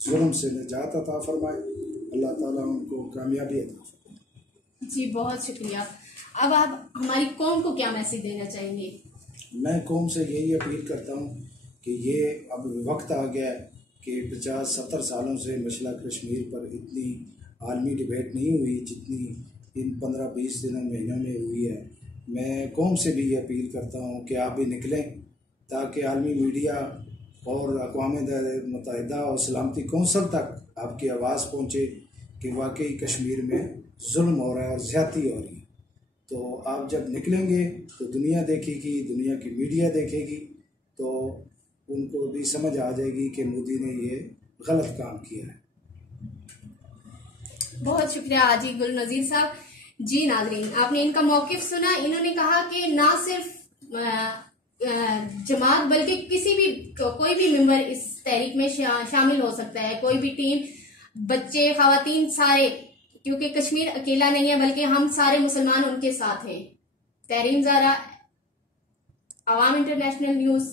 ظلم سے نجات عطا فرمائے، اللہ تعالیٰ ان کو کامیابی عطا فرمائے۔ جی بہت شکریہ۔ اب آپ ہماری قوم کو کیا میسج دینا چاہیں گے؟ میں قوم سے یہی اپیل کرتا ہوں کہ یہ اب وقت آ گیا ہے کہ 50-70 سالوں سے مسئلہ کشمیر پر اتنی عالمی ڈبیٹ نہیں ہوئی جتنی ان 15-20 دنوں مہینوں میں ہوئی ہے۔ میں قوم سے بھی یہ اپیل کرتا ہوں کہ آپ بھی نکلیں تاکہ عالمی میڈیا اور اقوام متحدہ اور سلامتی کونسل تک آپ کی آواز پہنچے کہ واقعی کشمیر میں ظلم ہو رہا ہے اور زیادتی ہو رہی ہے۔ تو آپ جب نکلیں گے تو دنیا دیکھے گی، دنیا کی میڈیا دیکھے گی، تو ان کو بھی سمجھ آ جائے گی کہ مودی نے یہ غلط کام کیا ہے۔ بہت شکریہ حاجی گل نذیر صاحب۔ جی ناظرین، آپ نے ان کا موقف سنا۔ انہوں نے کہا کہ نہ صرف جماعت بلکہ کوئی بھی ممبر اس تحریک میں شامل ہو سکتا ہے، کوئی بھی ٹیم، بچے، خواتین، سارے، کیونکہ کشمیر اکیلا نہیں ہے بلکہ ہم سارے مسلمان ان کے ساتھ ہیں۔ تحریم زارا، عوام انٹرنیشنل نیوز۔